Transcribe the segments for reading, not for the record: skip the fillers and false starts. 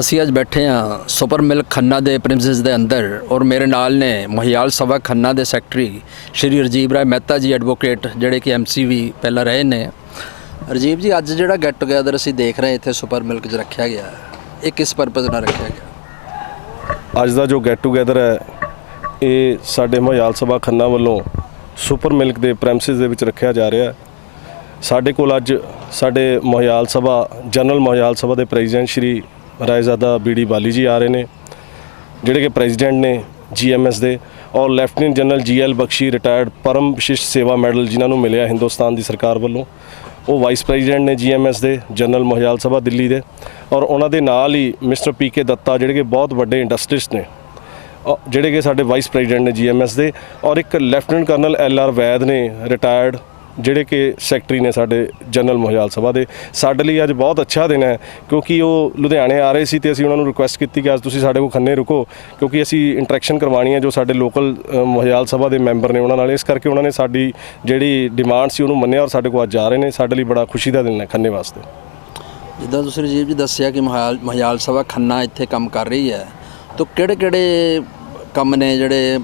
ਅਸੀਂ ਅੱਜ ਬੈਠੇ ਹਾਂ ਸੁਪਰ ਮਿਲਕ ਖੰਨਾ ਦੇ ਪ੍ਰੀਮਿਸਿਸ ਦੇ ਅੰਦਰ ਔਰ ਮੇਰੇ ਨਾਲ ਨੇ ਮਹਿਆਲ ਸਭਾ ਖੰਨਾ ਦੇ ਸੈਕਟਰੀ ਸ਼੍ਰੀ ਰਜੀਵ ਰਾਏ ਮਹਿਤਾ ਜੀ ਐਡਵੋਕੇਟ, ਜਿਹੜੇ ਕਿ ਐਮਸੀ ਵੀ ਪਹਿਲਾਂ ਰਹੇ ਨੇ। ਰਜੀਵ ਜੀ, ਅੱਜ ਜਿਹੜਾ ਗੈਟ ਟੂਗੇਦਰ ਅਸੀਂ ਦੇਖ ਰਹੇ ਇੱਥੇ ਸੁਪਰ ਮਿਲਕ 'ਚ ਰੱਖਿਆ ਗਿਆ, ਇਹ ਕਿਸ ਪਰਪਸ ਨਾਲ ਰੱਖਿਆ ਗਿਆ? ਅੱਜ ਦਾ ਜੋ ਗੈਟ ਟੂਗੇਦਰ ਹੈ ਇਹ ਸਾਡੇ ਮਹਿਆਲ ਸਭਾ ਖੰਨਾ ਵੱਲੋਂ ਸੁਪਰ ਮਿਲਕ ਦੇ ਪ੍ਰੈਮਿਸਿਸ ਦੇ ਵਿੱਚ ਰੱਖਿਆ ਜਾ ਰਿਹਾ ਹੈ। ਸਾਡੇ ਕੋਲ ਅੱਜ ਸਾਡੇ ਮਹਿਆਲ ਸਭਾ ਜਨਰਲ ਮਹਿਆਲ ਸਭਾ ਦੇ ਪ੍ਰੈਜ਼ੀਡੈਂਟ ਸ਼੍ਰੀ ਰਾਏਜ਼ਾਦਾ ਬੀਡੀ ਬਾਲੀ ਜੀ ਆ ਰਹੇ ਨੇ, ਜਿਹੜੇ ਕਿ ਪ੍ਰੈਜ਼ੀਡੈਂਟ ਨੇ GMS ਦੇ, ਔਰ ਲੈਫਟੀਨੈਂਟ ਜਨਰਲ GL ਬਖਸ਼ੀ ਰਿਟਾਇਰਡ ਪਰਮ ਵਿਸ਼ਿਸ਼ਟ ਸੇਵਾ ਮੈਡਲ ਜਿਨ੍ਹਾਂ ਨੂੰ ਮਿਲਿਆ ਹਿੰਦੁਸਤਾਨ ਦੀ ਸਰਕਾਰ ਵੱਲੋਂ, ਉਹ ਵਾਈਸ ਪ੍ਰੈਜ਼ੀਡੈਂਟ ਨੇ GMS ਦੇ ਜਨਰਲ ਮਹਿਆਲ ਸਭਾ ਦਿੱਲੀ ਦੇ। ਔਰ ਉਹਨਾਂ ਦੇ ਨਾਲ ਹੀ ਮਿਸਟਰ PK ਦੱਤਾ, ਜਿਹੜੇ ਕਿ ਬਹੁਤ ਵੱਡੇ ਇੰਡਸਟਰੀਸਟ ਨੇ, ਜਿਹੜੇ ਕਿ ਸਾਡੇ ਵਾਈਸ ਪ੍ਰੈਜ਼ੀਡੈਂਟ ਨੇ GMS ਦੇ, ਔਰ ਇੱਕ ਲੈਫਟੀਨੈਂਟ ਕਰਨਲ LR ਵੈਦ ਨੇ ਰਿਟਾਇਰਡ, ਜਿਹੜੇ ਕਿ ਸੈਕਟਰੀ ਨੇ ਸਾਡੇ ਜਨਰਲ ਮਹਿਆਲ ਸਭਾ ਦੇ। ਸਾਡੇ ਲਈ ਅੱਜ ਬਹੁਤ ਅੱਛਾ ਦਿਨ ਹੈ, ਕਿਉਂਕਿ ਉਹ ਲੁਧਿਆਣੇ ਆ ਰਹੇ ਸੀ ਤੇ ਅਸੀਂ ਉਹਨਾਂ ਨੂੰ ਰਿਕੁਐਸਟ ਕੀਤੀ ਕਿ ਅੱਜ ਤੁਸੀਂ ਸਾਡੇ ਕੋਲ ਖੰਨੇ ਰੁਕੋ, ਕਿਉਂਕਿ ਅਸੀਂ ਇੰਟਰੈਕਸ਼ਨ ਕਰਵਾਉਣੀ ਹੈ ਜੋ ਸਾਡੇ ਲੋਕਲ ਮਹਿਆਲ ਸਭਾ ਦੇ ਮੈਂਬਰ ਨੇ ਉਹਨਾਂ ਨਾਲ। ਇਸ ਕਰਕੇ ਉਹਨਾਂ ਨੇ ਸਾਡੀ ਜਿਹੜੀ ਡਿਮਾਂਡ ਸੀ ਉਹਨੂੰ ਮੰਨਿਆ ਔਰ ਸਾਡੇ ਕੋਲ ਅੱਜ ਆ ਰਹੇ ਨੇ। ਸਾਡੇ ਲਈ ਬੜਾ ਖੁਸ਼ੀ ਦਾ ਦਿਨ ਹੈ ਖੰਨੇ ਵਾਸਤੇ। ਜਿੱਦਾਂ ਤੁਸੀਂ ਰਜੀਵ ਜੀ ਦੱਸਿਆ ਕਿ ਮਹਿਆਲ ਸਭਾ ਖੰਨਾ ਇੱਥੇ ਕੰਮ ਕਰ ਰਹੀ ਹੈ, ਤਾਂ ਕਿਹੜੇ ਕੰਮ ਨੇ ਜਿਹੜੇ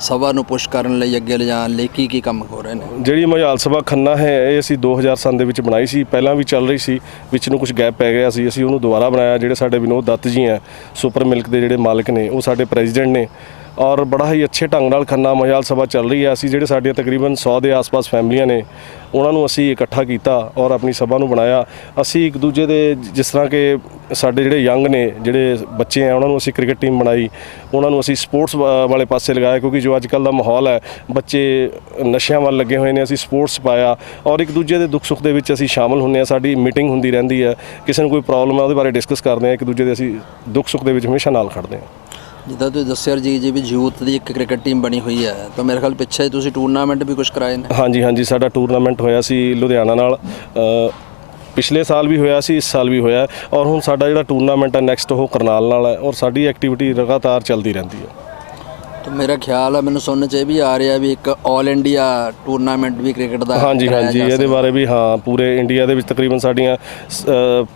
ਸਭਾ ਨੂੰ ਪੁਸ਼ ਕਰਨ ਲਈ, ਅੱਗੇ ਲਿਜਾਣ ਲਈ ਕੀ ਕੰਮ ਹੋ ਰਹੇ ਨੇ? ਜਿਹੜੀ ਮਹਿਆਲ ਸਭਾ ਖੰਨਾ ਹੈ ਇਹ ਅਸੀਂ 2000 ਸੰਨ ਦੇ ਵਿੱਚ ਬਣਾਈ ਸੀ, ਪਹਿਲਾਂ ਵੀ ਚੱਲ ਰਹੀ ਸੀ, ਵਿੱਚ ਨੂੰ ਕੁਝ ਗੈਪ ਪੈ ਗਿਆ ਸੀ, ਅਸੀਂ ਉਹਨੂੰ ਦੁਬਾਰਾ ਬਣਾਇਆ। ਜਿਹੜੇ ਸਾਡੇ ਵਿਨੋਦ ਦੱਤ ਜੀ ਹੈ ਸੁਪਰ ਮਿਲਕ ਦੇ ਜਿਹੜੇ ਮਾਲਕ ਨੇ, ਉਹ ਸਾਡੇ ਪ੍ਰੈਜ਼ੀਡੈਂਟ ਨੇ, ਔਰ ਬੜਾ ਹੀ ਅੱਛੇ ਢੰਗ ਨਾਲ ਖੰਨਾ ਮਹਿਆਲ ਸਭਾ ਚੱਲ ਰਹੀ ਹੈ। ਅਸੀਂ ਜਿਹੜੇ ਸਾਡੀਆਂ ਤਕਰੀਬਨ 100 ਦੇ ਆਸ-ਪਾਸ ਫੈਮਲੀਆਂ ਨੇ, ਉਹਨਾਂ ਨੂੰ ਅਸੀਂ ਇਕੱਠਾ ਕੀਤਾ ਔਰ ਆਪਣੀ ਸਭਾ ਨੂੰ ਬਣਾਇਆ। ਅਸੀਂ ਇੱਕ ਦੂਜੇ ਦੇ, ਜਿਸ ਤਰ੍ਹਾਂ ਕਿ ਸਾਡੇ ਜਿਹੜੇ ਯੰਗ ਨੇ, ਜਿਹੜੇ ਬੱਚੇ ਆ, ਉਹਨਾਂ ਨੂੰ ਅਸੀਂ ਕ੍ਰਿਕਟ ਟੀਮ ਬਣਾਈ, ਉਹਨਾਂ ਨੂੰ ਅਸੀਂ ਸਪੋਰਟਸ ਵਾਲੇ ਪਾਸੇ ਲਗਾਇਆ, ਕਿਉਂਕਿ ਜੋ ਅੱਜ ਕੱਲ੍ਹ ਦਾ ਮਾਹੌਲ ਹੈ, ਬੱਚੇ ਨਸ਼ਿਆਂ ਵੱਲ ਲੱਗੇ ਹੋਏ ਨੇ। ਅਸੀਂ ਸਪੋਰਟਸ ਪਾਇਆ ਔਰ ਇੱਕ ਦੂਜੇ ਦੇ ਦੁੱਖ ਸੁੱਖ ਦੇ ਵਿੱਚ ਅਸੀਂ ਸ਼ਾਮਲ ਹੁੰਦੇ ਹਾਂ। ਸਾਡੀ ਮੀਟਿੰਗ ਹੁੰਦੀ ਰਹਿੰਦੀ ਹੈ, ਕਿਸੇ ਨੂੰ ਕੋਈ ਪ੍ਰੋਬਲਮ ਹੈ ਉਹਦੇ ਬਾਰੇ ਡਿਸਕਸ ਕਰਦੇ ਹਾਂ, ਇੱਕ ਦੂਜੇ ਦੇ ਅਸੀਂ ਦੁੱਖ ਸੁੱਖ ਦੇ ਵਿੱਚ ਹਮੇਸ਼ਾ ਨਾਲ ਖੜਦੇ ਹਾਂ। ਜਿੱਦਾਂ ਤੁਸੀਂ ਦੱਸਿਆ ਜੀ ਵੀ ਯੂਥ ਦੀ ਇੱਕ ਕ੍ਰਿਕਟ ਟੀਮ ਬਣੀ ਹੋਈ ਹੈ, ਤਾਂ ਮੇਰੇ ਖਿਆਲ ਪਿੱਛੇ ਤੁਸੀਂ ਟੂਰਨਾਮੈਂਟ ਵੀ ਕੁਝ ਕਰਾਏ ਨੇ? ਹਾਂਜੀ, ਸਾਡਾ ਟੂਰਨਾਮੈਂਟ ਹੋਇਆ ਸੀ ਲੁਧਿਆਣਾ ਨਾਲ, ਪਿਛਲੇ ਸਾਲ ਵੀ ਹੋਇਆ ਸੀ, ਇਸ ਸਾਲ ਵੀ ਹੋਇਆ, ਔਰ ਹੁਣ ਸਾਡਾ ਜਿਹੜਾ ਟੂਰਨਾਮੈਂਟ ਹੈ ਨੈਕਸਟ ਉਹ ਕਰਨਾਲ ਨਾਲ ਹੈ, ਔਰ ਸਾਡੀ ਐਕਟੀਵਿਟੀ ਲਗਾਤਾਰ ਚੱਲਦੀ ਰਹਿੰਦੀ ਹੈ। ਤਾਂ ਮੇਰਾ ਖਿਆਲ ਹੈ, ਮੈਨੂੰ ਸੁਣਨ 'ਚ ਇਹ ਵੀ ਆ ਰਿਹਾ ਵੀ ਇੱਕ ਆਲ ਇੰਡੀਆ ਟੂਰਨਾਮੈਂਟ ਵੀ ਕ੍ਰਿਕਟ ਦਾ। ਹਾਂਜੀ, ਇਹਦੇ ਬਾਰੇ ਵੀ ਪੂਰੇ ਇੰਡੀਆ ਦੇ ਵਿੱਚ ਤਕਰੀਬਨ ਸਾਡੀਆਂ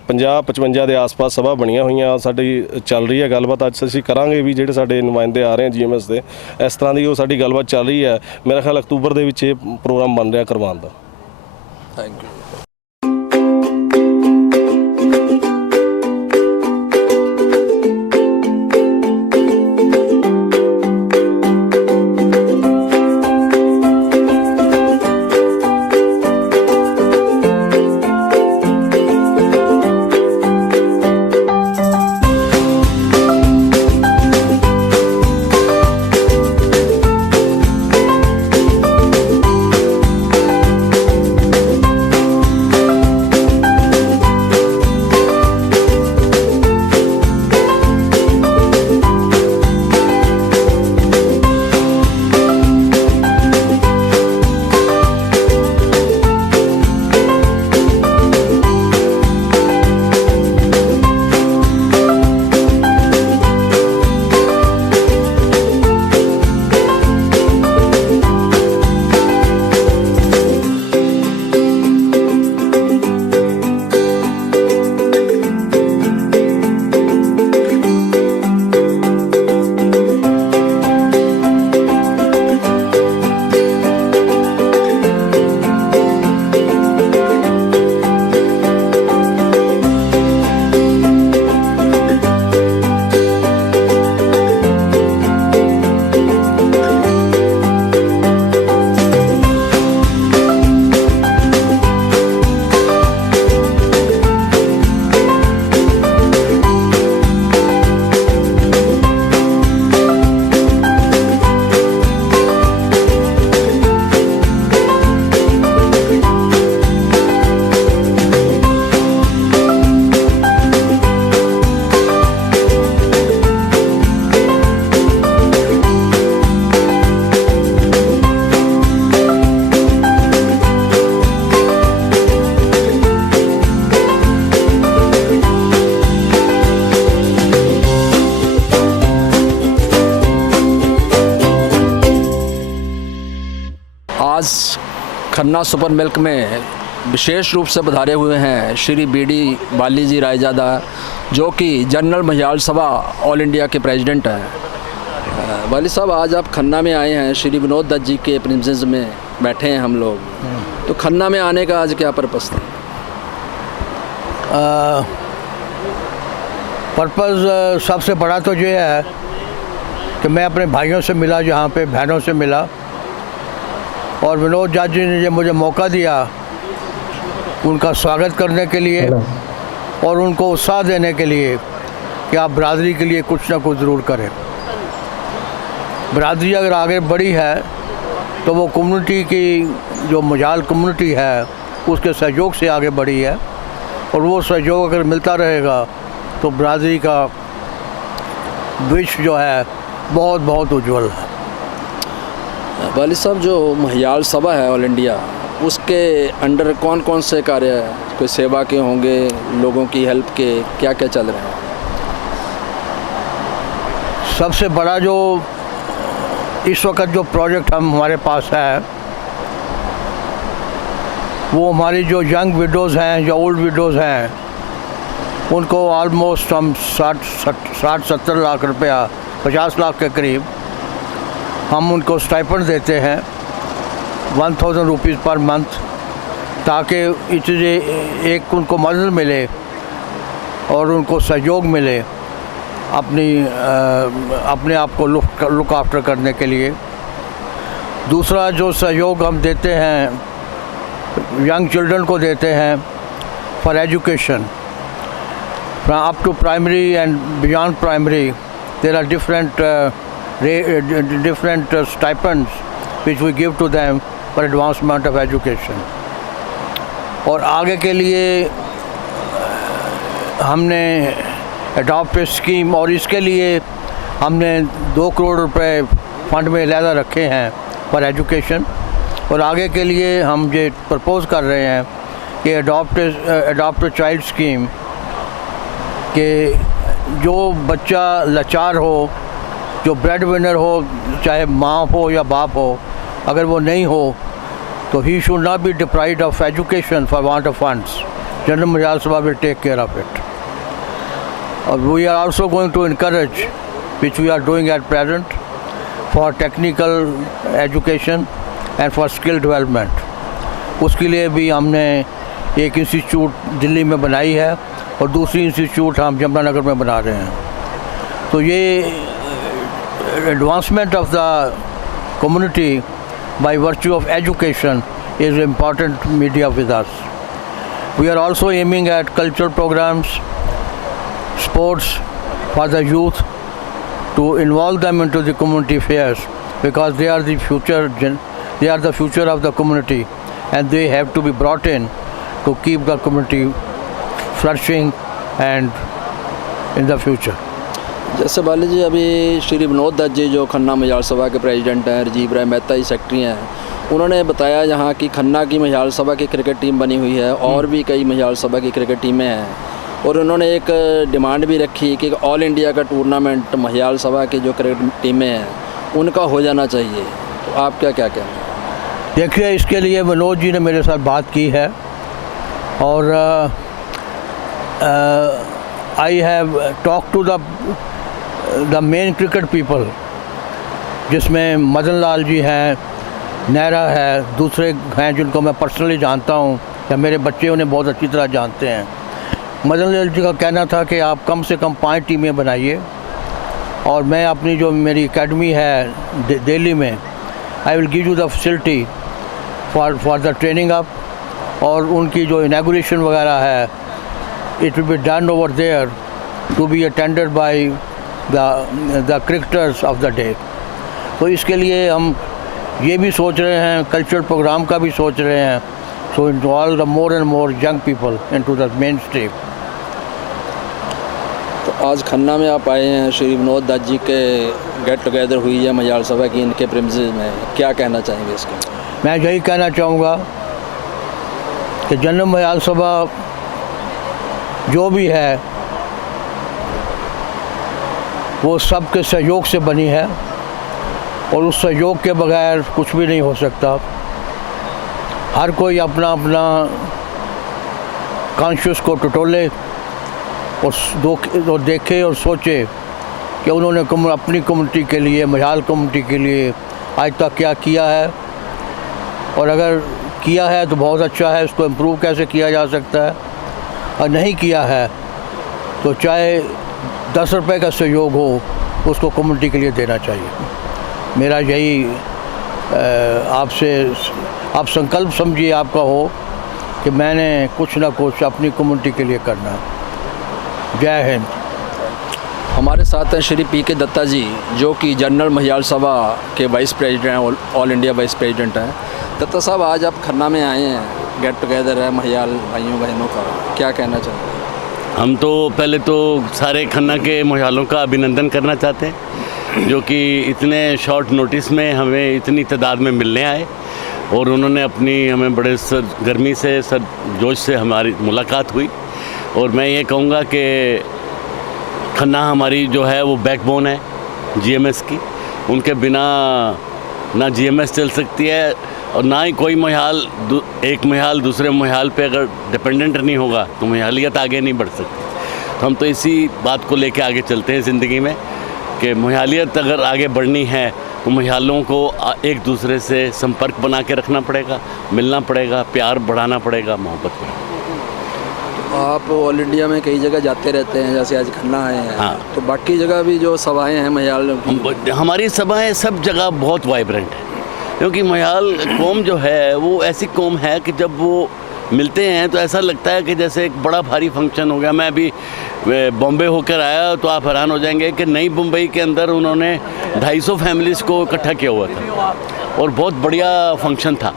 50-55 ਦੇ ਆਸ-ਪਾਸ ਸਭਾ ਬਣੀਆਂ ਹੋਈਆਂ, ਸਾਡੀ ਚੱਲ ਰਹੀ ਹੈ ਗੱਲਬਾਤ। ਅੱਜ ਅਸੀਂ ਕਰਾਂਗੇ ਵੀ, ਜਿਹੜੇ ਸਾਡੇ ਨੁਮਾਇੰਦੇ ਆ ਰਹੇ ਆ GMS ਦੇ, ਇਸ ਤਰ੍ਹਾਂ ਦੀ ਉਹ ਸਾਡੀ ਗੱਲਬਾਤ ਚੱਲ ਰਹੀ ਹੈ। ਮੇਰਾ ਖਿਆਲ ਅਕਤੂਬਰ ਦੇ ਵਿੱਚ ਇਹ ਪ੍ਰੋਗਰਾਮ ਬਣ ਰਿਹਾ ਕਰਵਾਉਣ ਦਾ। Thank you. आज खन्ना सुपर मिल्क में विशेष रूप से पधारे हुए हैं श्री बीडी बाली जी रायजादा, जो कि जनरल महियाल सभा ऑल इंडिया के प्रेसिडेंट हैं। बाली साहब, आज आप खन्ना में आए हैं, श्री विनोद दत्त जी के प्रिंसेस में बैठे हैं हम लोग, तो खन्ना में आने का आज क्या पर्पस था? पर्पज़ सबसे बड़ा तो ये है कि मैं अपने भाइयों से मिला, जहाँ पे बहनों से मिला, और विनोद दत्त जी ने मुझे मौका दिया उनका स्वागत करने के लिए और उनको उत्साह देने के लिए कि आप बरादरी के लिए कुछ ना कुछ ज़रूर करें। बरादरी अगर आगे बढ़ी है तो वो कम्युनिटी की, जो मजाल कम्युनिटी है, उसके सहयोग से आगे बढ़ी है, और वो सहयोग अगर मिलता रहेगा तो बरादरी का भविष्य जो है बहुत बहुत उज्जवल है। वालिद साहब, जो महियाल सभा है ऑल इंडिया, उसके अंडर कौन कौन से कार्य है? कोई सेवा के होंगे, लोगों की हेल्प के, क्या क्या चल रहे हैं? सबसे बड़ा जो इस वक्त जो प्रोजेक्ट हमारे पास है वो हमारी जो यंग विडोज़ हैं, जो ओल्ड विडोज़ हैं, उनको ऑलमोस्ट हम 60-70 लाख रुपया, 50 लाख के करीब हम उनको स्टाइपेंड देते हैं, 1000 रुपीज़ पर मंथ, ताकि इतने एक उनको मदद मिले और उनको सहयोग मिले अपने आप को लुक आफ्टर करने के लिए। दूसरा जो सहयोग हम देते हैं यंग चिल्ड्रन को देते हैं for education, up to primary and beyond primary there are different stipends which we give to them for advancement of education। और आगे के लिए हमने अडॉप्ट स्कीम, और इसके लिए हमने 2 करोड़ रुपए फंड में अलहदा रखे हैं फॉर एजुकेशन। और आगे के लिए हम ये प्रपोज़ कर रहे हैं कि अडॉप्ट चाइल्ड स्कीम, कि जो बच्चा लाचार हो, जो ब्रेड विनर हो, चाहे माँ हो या बाप हो, अगर वो नहीं हो तो he should not be deprived of education for want of funds. General Mohyal Sabha will take care of it. और we are also going to encourage, which we are doing at present, for technical education and for skill development. उसके लिए भी हमने एक institute Delhi में बनाई है और दूसरी इंस्टीट्यूट हम यमुनानगर में बना रहे हैं। तो ये advancement of the community by virtue of education is important media with us. We are also aiming at cultural programs, sports for the youth, to involve them into the community affairs, because they are the future of the community, and they have to be brought in to keep the community flourishing and in the future. जैसे बाली जी, अभी श्री विनोद दत्त जी जो खन्ना महियाल सभा के president हैं, राजीव राय मेहता जी secretary हैं, उन्होंने बताया यहाँ की खन्ना की महियाल सभा की क्रिकेट टीम बनी हुई है और भी कई महियाल सभा की क्रिकेट टीमें हैं, और उन्होंने एक डिमांड भी रखी कि ऑल इंडिया का टूर्नामेंट महियाल सभा की जो क्रिकेट टीमें हैं उनका हो जाना चाहिए। तो आप क्या कहते हैं? देखिए, इसके लिए विनोद जी ने मेरे साथ बात की है, और I have talk to the main cricket people, जिसमें मदन लाल जी हैं, नेहरा है, दूसरे हैं जिनको मैं पर्सनली जानता हूं, या मेरे बच्चे उन्हें बहुत अच्छी तरह जानते हैं। मदन लाल जी का कहना था कि आप कम से कम 5 टीमें बनाइए, और मैं अपनी जो मेरी एकेडमी है दिल्ली में, I will give you the facility for the training up, और उनकी जो इनॉग्रेशन वगैरह है, it will be done over there to be attended by the cricketers of the day. तो इसके लिए हम ये भी सोच रहे हैं, कल्चरल प्रोग्राम का भी सोच रहे हैं, so involve the more and more young people into the main stream. तो आज खन्ना में आप आए हैं, श्री विनोद दत्त जी के गेट टुगेदर हुई है महियाल सभा की, इनके प्रेमिसेस में, क्या कहना चाहेंगे इसके? मैं यही कहना चाहूँगा कि जनरल महियाल सभा जो भी है वो सबके सहयोग से बनी है, और उस सहयोग के बगैर कुछ भी नहीं हो सकता। हर कोई अपना अपना कॉन्शियस को टटोले और देखे और सोचे कि उन्होंने अपनी कम्युनिटी के लिए, मजाल कम्युनिटी के लिए आज तक क्या किया है, और अगर किया है तो बहुत अच्छा है, उसको इम्प्रूव कैसे किया जा सकता है, और नहीं किया है तो चाहे 10 रुपए का सहयोग हो उसको कम्युनिटी के लिए देना चाहिए। मेरा यही आपसे आप संकल्प समझिए आपका हो कि मैंने कुछ ना कुछ अपनी कम्युनिटी के लिए करना है। जय हिंद। हमारे साथ हैं श्री पी के दत्ता जी, जो कि जनरल महियाल सभा के वाइस प्रेसिडेंट हैं, ऑल इंडिया वाइस प्रेसिडेंट हैं। दत्ता साहब, आज आप खन्ना में आए हैं, गेट टुगेदर है महियाल भाइयों बहनों का, क्या कहना चाहते हैं? हम तो पहले तो सारे खन्ना के महियालों का अभिनंदन करना चाहते हैं, जो कि इतने शॉर्ट नोटिस में हमें इतनी तादाद में मिलने आए और उन्होंने हमें बड़े गर्मी से जोश से हमारी मुलाकात हुई। और मैं ये कहूँगा कि खन्ना हमारी जो है वो बैकबोन है जीएमएस की। उनके बिना ना जीएमएस चल सकती है और ना ही कोई महियाल एक महियाल दूसरे महियाल पे अगर डिपेंडेंट नहीं होगा तो महियालियत आगे नहीं बढ़ सकती। तो हम तो इसी बात को लेके आगे चलते हैं ज़िंदगी में कि महियालियत अगर आगे बढ़नी है तो महियालों को एक दूसरे से संपर्क बना के रखना पड़ेगा, मिलना पड़ेगा, प्यार बढ़ाना पड़ेगा, मोहब्बत बढ़ाना। आप ऑल इंडिया में कई जगह जाते रहते हैं, जैसे आज खन्ना आए हैं। हाँ। तो बाकी जगह भी जो सभाएं हैं महियाल, हमारी सभाएं सब जगह बहुत वाइब्रेंट है, क्योंकि महियाल कौम जो है वो ऐसी कौम है कि जब वो मिलते हैं तो ऐसा लगता है कि जैसे एक बड़ा भारी फंक्शन हो गया। मैं अभी बॉम्बे होकर आया तो आप हैरान हो जाएंगे कि नई मुंबई के अंदर उन्होंने 250 फैमिलीज़ को इकट्ठा किया हुआ था और बहुत बढ़िया फंक्शन था।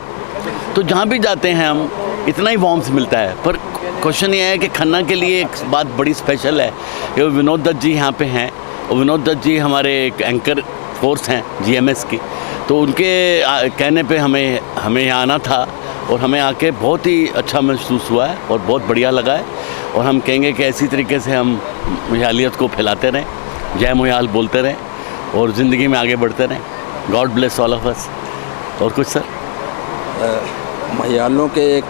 तो जहाँ भी जाते हैं हम इतना ही वार्म्थ मिलता है। पर क्वेश्चन ये है कि खन्ना के लिए एक बात बड़ी स्पेशल है कि विनोद दत्त जी यहाँ पे हैं और विनोद दत्त जी हमारे एक एंकर फोर्स हैं जीएमएस की। तो उनके कहने पे हमें यहाँ आना था और हमें आके बहुत ही अच्छा महसूस हुआ है और बहुत बढ़िया लगा है। और हम कहेंगे कि ऐसी तरीके से हम महियालियत को फैलाते रहें, जय महियाल बोलते रहें और ज़िंदगी में आगे बढ़ते रहें। God bless all of us. और कुछ सर? महियालों के एक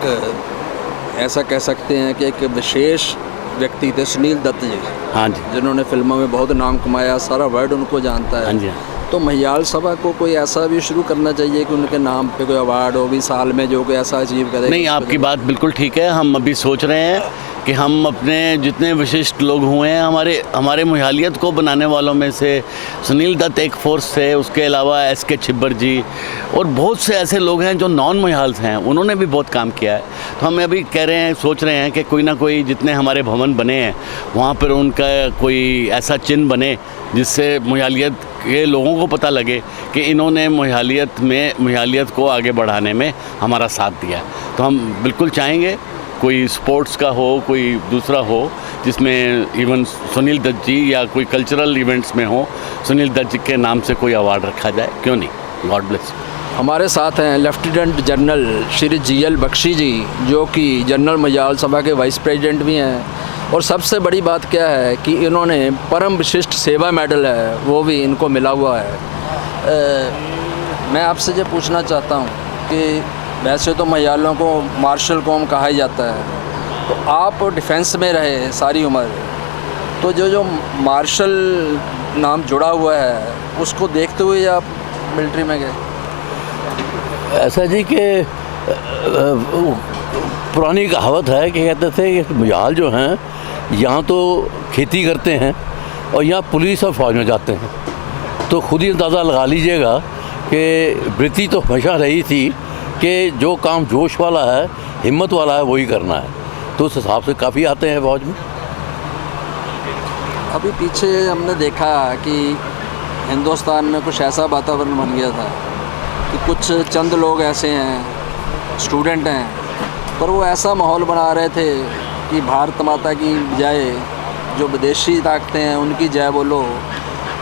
ऐसा कह सकते हैं कि एक विशेष व्यक्ति थे सुनील दत्त जी। हाँ जी। जिन्होंने फिल्मों में बहुत नाम कमाया, सारा वर्ल्ड उनको जानता है। हाँ जी। तो महियाल सभा को कोई ऐसा भी शुरू करना चाहिए कि उनके नाम पे कोई अवार्ड हो भी साल में, जो कोई ऐसा अचीव करे। नहीं, आपकी बात बिल्कुल ठीक है। हम अभी सोच रहे हैं कि हम अपने जितने विशिष्ट लोग हुए हैं हमारे महियालियत को बनाने वालों में से सुनील दत्त एक फोर्स थे, उसके अलावा एसके छिब्बर जी और बहुत से ऐसे लोग हैं जो नॉन महियाल्स हैं, उन्होंने भी बहुत काम किया है। तो हम अभी कह रहे हैं, सोच रहे हैं कि कोई ना कोई जितने हमारे भवन बने हैं वहाँ पर उनका कोई ऐसा चिन्ह बने जिससे महियालियत के लोगों को पता लगे कि इन्होंने महियालियत को आगे बढ़ाने में हमारा साथ दिया। तो हम बिल्कुल चाहेंगे कोई स्पोर्ट्स का हो, कोई दूसरा हो जिसमें इवन सुनील दत्त जी या कोई कल्चरल इवेंट्स में हो, सुनील दत्त जी के नाम से कोई अवार्ड रखा जाए, क्यों नहीं। God bless. हमारे साथ हैं lieutenant general Shri G L Bakshi ji, जो कि जनरल महियाल सभा के वाइस प्रेसिडेंट भी हैं। और सबसे बड़ी बात क्या है कि इन्होंने परम विशिष्ट सेवा मेडल है वो भी इनको मिला हुआ है। मैं आपसे ये पूछना चाहता हूँ कि वैसे तो महियालों को मार्शल कौम कहा ही जाता है, तो आप डिफेंस में रहे सारी उम्र, तो जो मार्शल नाम जुड़ा हुआ है उसको देखते हुए आप मिलिट्री में गए? ऐसा जी कि पुरानी कहावत है कि कहते थे कि महियाल जो हैं यहाँ तो खेती करते हैं और यहाँ पुलिस और फौज में जाते हैं। तो खुद ही अंदाज़ा लगा लीजिएगा कि वृत्ति तो हमेशा रही थी कि जो काम जोश वाला है, हिम्मत वाला है, वही करना है। तो उस हिसाब से काफ़ी आते हैं फौज में। अभी पीछे हमने देखा कि हिंदुस्तान में कुछ ऐसा वातावरण बन गया था कि कुछ चंद लोग ऐसे हैं, स्टूडेंट हैं, पर वो ऐसा माहौल बना रहे थे कि भारत माता की बजाय जो विदेशी ताकतें हैं उनकी जय बोलो।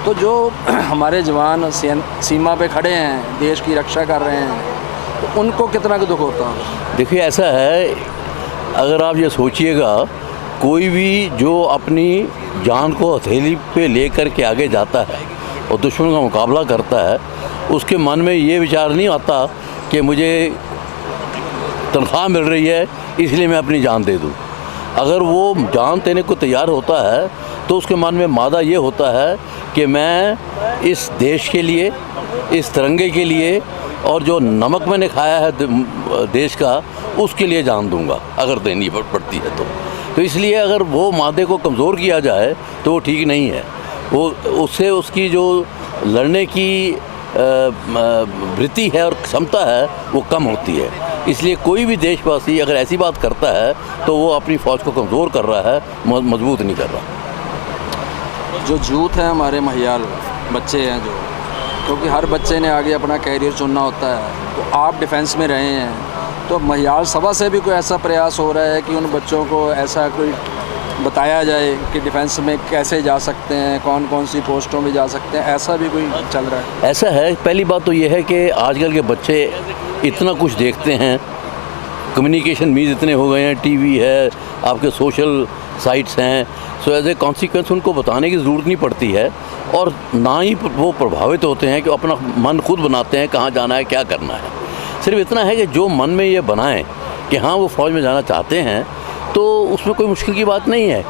तो जो हमारे जवान सीमा पे खड़े हैं, देश की रक्षा कर रहे हैं, तो उनको कितना दुख होता है? देखिए ऐसा है, अगर आप ये सोचिएगा, कोई भी जो अपनी जान को हथेली पे लेकर के आगे जाता है और दुश्मन का मुकाबला करता है, उसके मन में ये विचार नहीं आता कि मुझे तनख्वाह मिल रही है इसलिए मैं अपनी जान दे दूँ। अगर वो जान देने को तैयार होता है तो उसके मन में मादा ये होता है कि मैं इस देश के लिए, इस तिरंगे के लिए और जो नमक मैंने खाया है देश का, उसके लिए जान दूंगा अगर देनी पड़ती है तो इसलिए अगर वो मादे को कमज़ोर किया जाए तो वो ठीक नहीं है। वो उससे उसकी जो लड़ने की वृत्ति है और क्षमता है वो कम होती है। इसलिए कोई भी देशवासी अगर ऐसी बात करता है तो वो अपनी फ़ौज को कमज़ोर कर रहा है, मजबूत नहीं कर रहा। जो यूथ है हमारे महियाल बच्चे हैं जो, क्योंकि हर बच्चे ने आगे अपना कैरियर चुनना होता है, तो आप डिफेंस में रहे हैं, तो महियाल सभा से भी कोई ऐसा प्रयास हो रहा है कि उन बच्चों को ऐसा कोई बताया जाए कि डिफेंस में कैसे जा सकते हैं, कौन कौन सी पोस्टों में जा सकते हैं, ऐसा भी कोई चल रहा है? ऐसा है, पहली बात तो ये है कि आजकल के बच्चे इतना कुछ देखते हैं, कम्युनिकेशन मीन्स इतने हो गए हैं, टीवी है, आपके सोशल साइट्स हैं, सो एज ए कॉन्सिक्वेंस उनको बताने की ज़रूरत नहीं पड़ती है और ना ही वो प्रभावित होते हैं कि अपना मन खुद बनाते हैं कहाँ जाना है, क्या करना है। सिर्फ इतना है कि जो मन में ये बनाएं कि हाँ वो फ़ौज में जाना चाहते हैं तो उसमें कोई मुश्किल की बात नहीं है।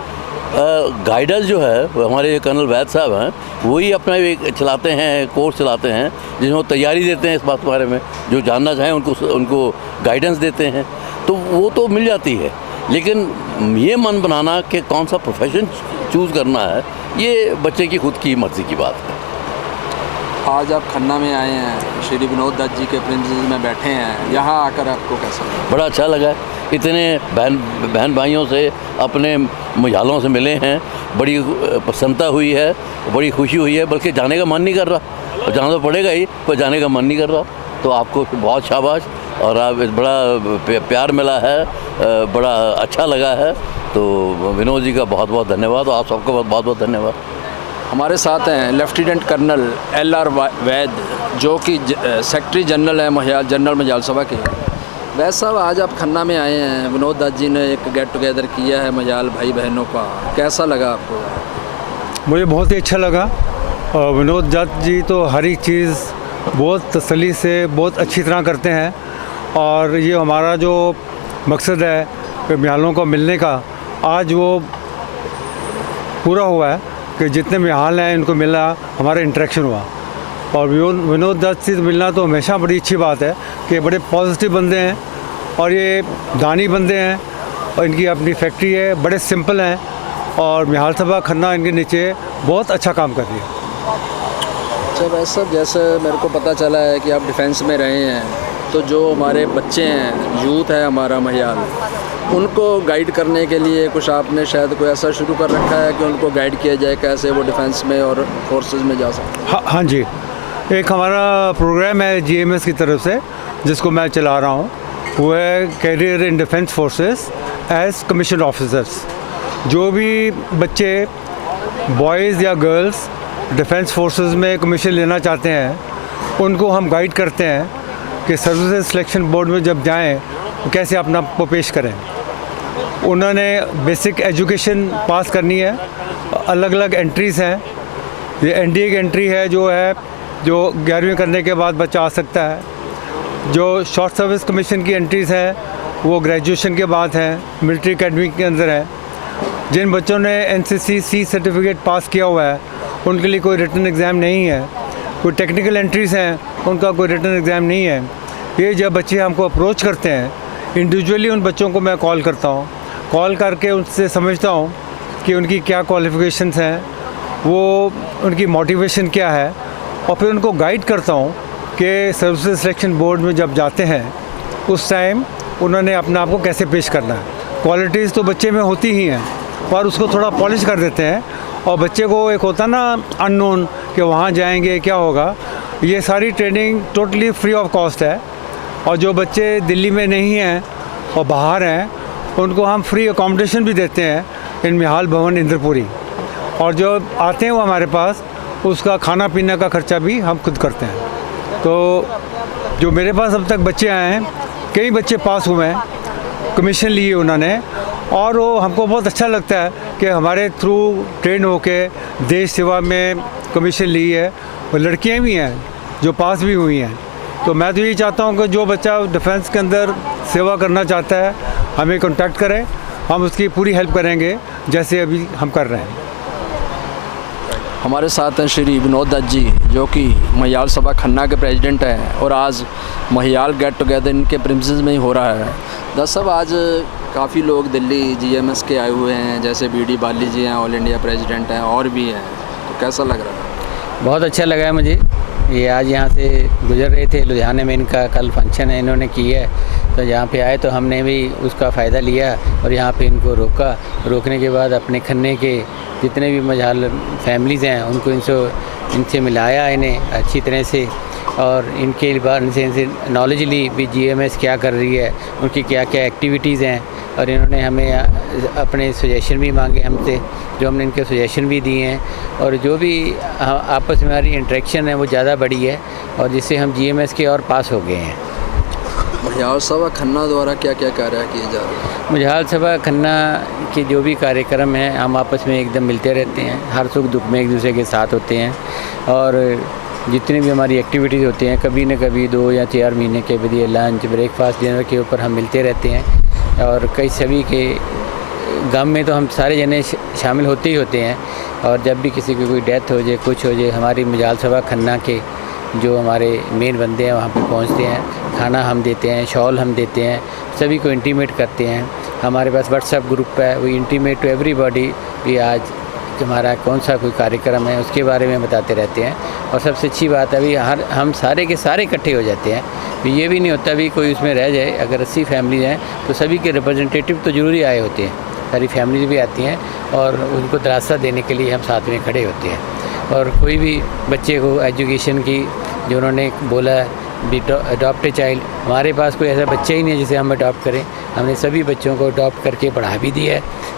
गाइडर्स जो है हमारे कर्नल वैद साहब हैं, वही अपना एक चलाते हैं, कोर्स चलाते हैं जिसमें वो तैयारी देते हैं इस बात के बारे में, जो जानना चाहें उनको गाइडेंस देते हैं, तो वो तो मिल जाती है। लेकिन ये मन बनाना कि कौन सा प्रोफेशन चूज़ करना है, ये बच्चे की खुद की मर्ज़ी की बात है। आज आप खन्ना में आए हैं, श्री विनोद दत्त जी के प्रिंसेस में बैठे हैं, यहाँ आकर आपको कैसा लगा? बड़ा अच्छा लगा, इतने बहन भाइयों से, अपने मुझालों से मिले हैं, बड़ी प्रसन्नता हुई है, बड़ी खुशी हुई है, बल्कि जाने का मन नहीं कर रहा, जाना तो पड़ेगा ही पर जाने का मन नहीं कर रहा। तो आपको बहुत शाबाश, और आप बड़ा प्यार मिला है, बड़ा अच्छा लगा है, तो विनोद जी का बहुत बहुत धन्यवाद और आप सबका बहुत बहुत धन्यवाद। हमारे साथ हैं लेफ्टिनेंट कर्नल LR वैद, जो कि सेक्रेटरी जनरल है महियाल, जनरल महियाल सभा के। वैद साहब, आज आप खन्ना में आए हैं, विनोद दत्त जी ने एक गेट टुगेदर किया है महियाल भाई बहनों का, कैसा लगा आपको? मुझे बहुत ही अच्छा लगा। विनोद दत्त जी तो हर एक चीज़ बहुत तसल्ली से, बहुत अच्छी तरह करते हैं, और ये हमारा जो मकसद है महियालों को मिलने का, आज वो पूरा हुआ है कि जितने महियाल हैं इनको मिला, हमारा इंटरेक्शन हुआ। और विनोद दत्त से मिलना तो हमेशा बड़ी अच्छी बात है कि बड़े पॉजिटिव बंदे हैं और ये दानी बंदे हैं, और इनकी अपनी फैक्ट्री है, बड़े सिंपल हैं, और महियाल सभा खन्ना इनके नीचे बहुत अच्छा काम कर रही है। अच्छा वैसे जैसे मेरे को पता चला है कि आप डिफेंस में रहे हैं, तो जो हमारे बच्चे हैं, यूथ है हमारा महियाल, उनको गाइड करने के लिए कुछ आपने शायद कोई ऐसा शुरू कर रखा है कि उनको गाइड किया जाए कैसे वो डिफेंस में और फोर्सेस में जा सकते हैं? हाँ जी, एक हमारा प्रोग्राम है GMS की तरफ से जिसको मैं चला रहा हूँ, वो है career in defence forces as commission officers. जो भी बच्चे बॉयज़ या गर्ल्स डिफेंस फोर्सेस में कमीशन लेना चाहते हैं, उनको हम गाइड करते हैं कि सर्विसेज सिलेक्शन बोर्ड में जब जाएं तो कैसे अपना को पेश करें। उन्होंने बेसिक एजुकेशन पास करनी है, अलग अलग एंट्रीज़ हैं। ये NDA की एंट्री है जो 11वीं करने के बाद बच्चा आ सकता है। जो शॉर्ट सर्विस कमीशन की एंट्रीज़ हैं वो ग्रेजुएशन के बाद हैं, मिलिट्री अकेडमी के अंदर है। जिन बच्चों ने NCC C सर्टिफिकेट पास किया हुआ है उनके लिए कोई रिटन एग्ज़ाम नहीं है। कोई टेक्निकल एंट्रीज़ हैं उनका कोई रिटन एग्ज़ाम नहीं है। ये जब बच्चे हमको अप्रोच करते हैं, इंडिविजुअली उन बच्चों को मैं कॉल करता हूँ, कॉल करके उनसे समझता हूँ कि उनकी क्या क्वालिफ़िकेशंस हैं, वो उनकी मोटिवेशन क्या है, और फिर उनको गाइड करता हूँ कि सर्विसेज सिलेक्शन बोर्ड में जब जाते हैं उस टाइम उन्होंने अपने आप को कैसे पेश करना है। क्वालिटीज़ तो बच्चे में होती ही हैं, पर उसको थोड़ा पॉलिश कर देते हैं, और बच्चे को एक होता ना अननोन कि वहाँ जाएंगे क्या होगा। ये सारी training totally free of cost है, और जो बच्चे दिल्ली में नहीं हैं और बाहर हैं उनको हम फ्री अकोमोडेशन भी देते हैं इन महियाल भवन इंद्रपुरी, और जो आते हैं वो हमारे पास उसका खाना पीने का खर्चा भी हम खुद करते हैं। तो जो मेरे पास अब तक बच्चे आए हैं, कई बच्चे पास हुए हैं, कमीशन लिए उन्होंने, और वो हमको बहुत अच्छा लगता है कि हमारे थ्रू ट्रेन होके देश सेवा में कमीशन ली है। और लड़कियां भी हैं जो पास भी हुई हैं, तो मैं तो यही चाहता हूँ कि जो बच्चा डिफेंस के अंदर सेवा करना चाहता है हमें कांटेक्ट करें, हम उसकी पूरी हेल्प करेंगे जैसे अभी हम कर रहे हैं। हमारे साथ हैं श्री विनोद दत्त जी, जो कि महियाल सभा खन्ना के प्रेसिडेंट हैं, और आज महियाल गेट टुगेदर इनके प्रिमिसेस में ही हो रहा है। दत्त साहब, आज काफ़ी लोग दिल्ली जीएमएस के आए हुए हैं, जैसे बीडी बाली जी हैं, ऑल इंडिया प्रेसिडेंट हैं, और भी हैं, तो कैसा लग रहा है? बहुत अच्छा लगा है मुझे। ये आज यहाँ से गुजर रहे थे, लुधियाने में इनका कल फंक्शन है, इन्होंने किया है, तो यहाँ पे आए तो हमने भी उसका फ़ायदा लिया और यहाँ पे इनको रोका। रोकने के बाद अपने खन्ने के जितने भी महियाल फैमिलीज़ हैं उनको इनसे मिलाया इन्हें अच्छी तरह से, और इनके बारे से इनसे नॉलेज ली भी जीएमएस क्या कर रही है, उनकी क्या क्या एक्टिविटीज़ हैं, और इन्होंने हमें अपने सजेशन भी मांगे हमसे, जो हमने इनके सजेशन भी दिए हैं, और जो भी आपस में हमारी इंटरेक्शन है वो ज़्यादा बढ़ी है, और जिससे हम जीएमएस के और पास हो गए हैं। महियाल सभा खन्ना द्वारा क्या क्या कार्य किए जा रहे हैं? महियाल सभा खन्ना के जो भी कार्यक्रम हैं हम आपस में एकदम मिलते रहते हैं, हर सुख दुख में एक दूसरे के साथ होते हैं, और जितनी भी हमारी एक्टिविटीज़ होती हैं कभी न कभी 2 या 4 महीने के बाद लंच ब्रेकफास्ट डिनर के ऊपर हम मिलते रहते हैं, और कई सभी के गम में तो हम सारे जने शामिल होते ही होते हैं, और जब भी किसी की कोई डेथ हो जाए कुछ हो जाए, हमारी महियाल सभा खन्ना के जो हमारे मेन बंदे हैं वहाँ पे पहुँचते हैं, खाना हम देते हैं, शॉल हम देते हैं, सभी को इंटीमेट करते हैं। हमारे पास व्हाट्सएप ग्रुप है, वो इंटीमेट टू एवरीबॉडी भी आज हमारा कौन सा कोई कार्यक्रम है उसके बारे में बताते रहते हैं। और सबसे अच्छी बात है भी हम सारे के सारे इकट्ठे हो जाते हैं, भी ये भी नहीं होता भी कोई उसमें रह जाए। अगर 80 फैमिलीज हैं तो सभी के रिप्रेजेंटेटिव तो ज़रूरी आए होते हैं, सारी फैमिलीज भी आती हैं, और उनको दिलासा देने के लिए हम साथ में खड़े होते हैं। और कोई भी बच्चे को एजुकेशन की जो उन्होंने बोला भी अडॉप्ट ए चाइल्ड, हमारे पास कोई ऐसा बच्चा ही नहीं है जिसे हम अडॉप्ट करें, हमने सभी बच्चों को अडॉप्ट करके पढ़ा भी दिया है।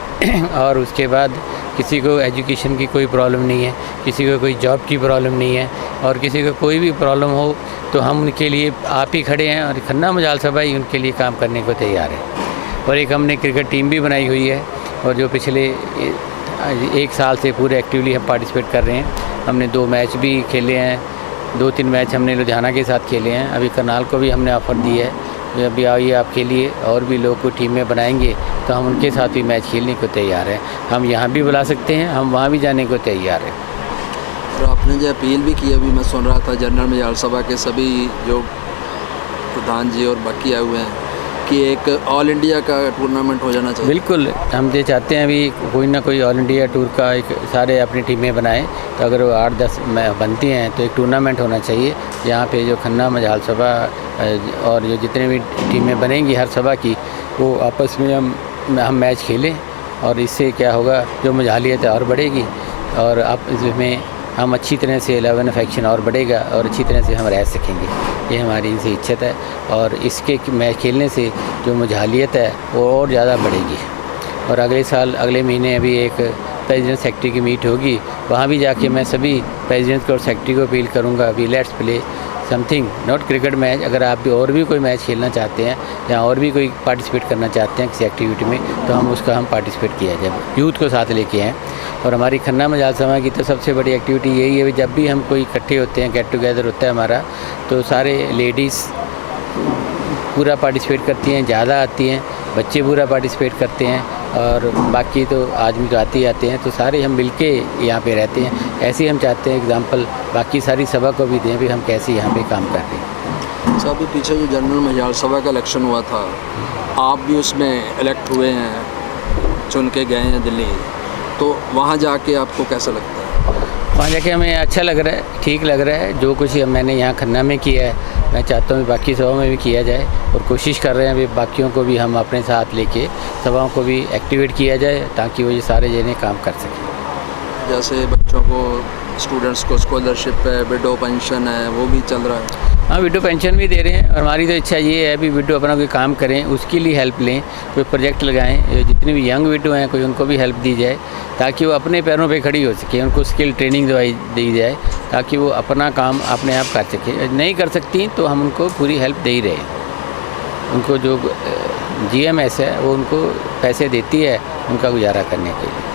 और उसके बाद किसी को एजुकेशन की कोई प्रॉब्लम नहीं है, किसी को कोई जॉब की प्रॉब्लम नहीं है, और किसी को कोई भी प्रॉब्लम हो तो हम उनके लिए आप ही खड़े हैं, और खन्ना महियाल सभा ही उनके लिए काम करने को तैयार है। और एक हमने क्रिकेट टीम भी बनाई हुई है, और जो पिछले 1 साल से पूरे एक्टिवली हम पार्टिसिपेट कर रहे हैं। हमने 2 मैच भी खेले हैं, 2-3 मैच हमने लुधियाना के साथ खेले हैं। अभी करनाल को भी हमने ऑफ़र दी है, अभी आइए आप खेलिए, और भी लोग को टीम में बनाएंगे तो हम उनके साथ भी मैच खेलने को तैयार हैं। हम यहाँ भी बुला सकते हैं, हम वहाँ भी जाने को तैयार हैं। और आपने जो अपील भी की, अभी मैं सुन रहा था जनरल महियाल सभा के सभी जो प्रधान जी और बाकी आए हुए हैं कि एक ऑल इंडिया का टूर्नामेंट हो जाना चाहिए। बिल्कुल, हम ये चाहते हैं अभी कोई ना कोई ऑल इंडिया टूर का एक सारे अपनी टीमें बनाएं, तो अगर वो 8-10 बनती हैं तो एक टूर्नामेंट होना चाहिए, जहाँ पे जो खन्ना महियाल सभा और जो जितने भी टीमें बनेंगी हर सभा की, वो आपस में हम मैच खेलें, और इससे क्या होगा जो महियालियत है और बढ़ेगी, और आप इसमें हम अच्छी तरह से 11 अफेक्शन और बढ़ेगा, और अच्छी तरह से हम रह सकेंगे। ये हमारी इनसे इच्छा है, और इसके मैच खेलने से जो महियालियत है वो और ज़्यादा बढ़ेगी। और अगले साल अगले महीने अभी एक प्रेसिडेंट सेक्रेटरी की मीट होगी, वहाँ भी जाके मैं सभी प्रेसिडेंट को और सेक्रेटरी को अपील करूँगा अभी let's play something, not cricket match. अगर आप भी और भी कोई मैच खेलना चाहते हैं या और भी कोई पार्टिसिपेट करना चाहते हैं किसी एक्टिविटी में, तो हम उसका पार्टिसिपेट किया जाए, यूथ को साथ लेके आएँ। और हमारी खन्ना महियाल सभा की तो सबसे बड़ी एक्टिविटी यही है, जब भी हम कोई इकट्ठे होते हैं, गेट टुगेदर होता है हमारा, तो सारे लेडीज़ पूरा पार्टिसिपेट करती हैं, ज़्यादा आती हैं, बच्चे पूरा पार्टिसिपेट करते हैं, और बाकी तो आदमी तो आते ही आते हैं, तो सारे हम मिलके यहाँ पे रहते हैं। ऐसे ही हम चाहते हैं एग्जांपल बाकी सारी सभा को भी दें भी हम कैसे यहाँ पे काम कर रहे हैं। साहब, अभी पीछे जो जनरल महियाल सभा का इलेक्शन हुआ था, आप भी उसमें इलेक्ट हुए हैं, चुन के गए हैं दिल्ली, तो वहाँ जाके आपको कैसा लगता है? वहाँ जाके हमें अच्छा लग रहा है, ठीक लग रहा है। जो कुछ मैंने यहाँ खन्ना में किया है मैं चाहता हूँ बाकी सभाओं में भी किया जाए, और कोशिश कर रहे हैं भी बाकियों को भी हम अपने साथ लेके सभाओं को भी एक्टिवेट किया जाए, ताकि वो ये सारे जने काम कर सकें। जैसे बच्चों को, स्टूडेंट्स को स्कॉलरशिप है, विडो पेंशन है, वो भी चल रहा है। हाँ, विडो पेंशन भी दे रहे हैं, और हमारी तो इच्छा ये है भी विडो अपना कोई काम करें, उसके लिए हेल्प लें, कोई प्रोजेक्ट लगाएं, जितने भी यंग विडो हैं कोई उनको भी हेल्प दी जाए, ताकि वो अपने पैरों पे खड़ी हो सके, उनको स्किल ट्रेनिंग दी जाए, ताकि वो अपना काम अपने आप कर सके। नहीं कर सकती तो हम उनको पूरी हेल्प दे ही रहे हैं। उनको जो GMS है वो उनको पैसे देती है उनका गुजारा करने के लिए।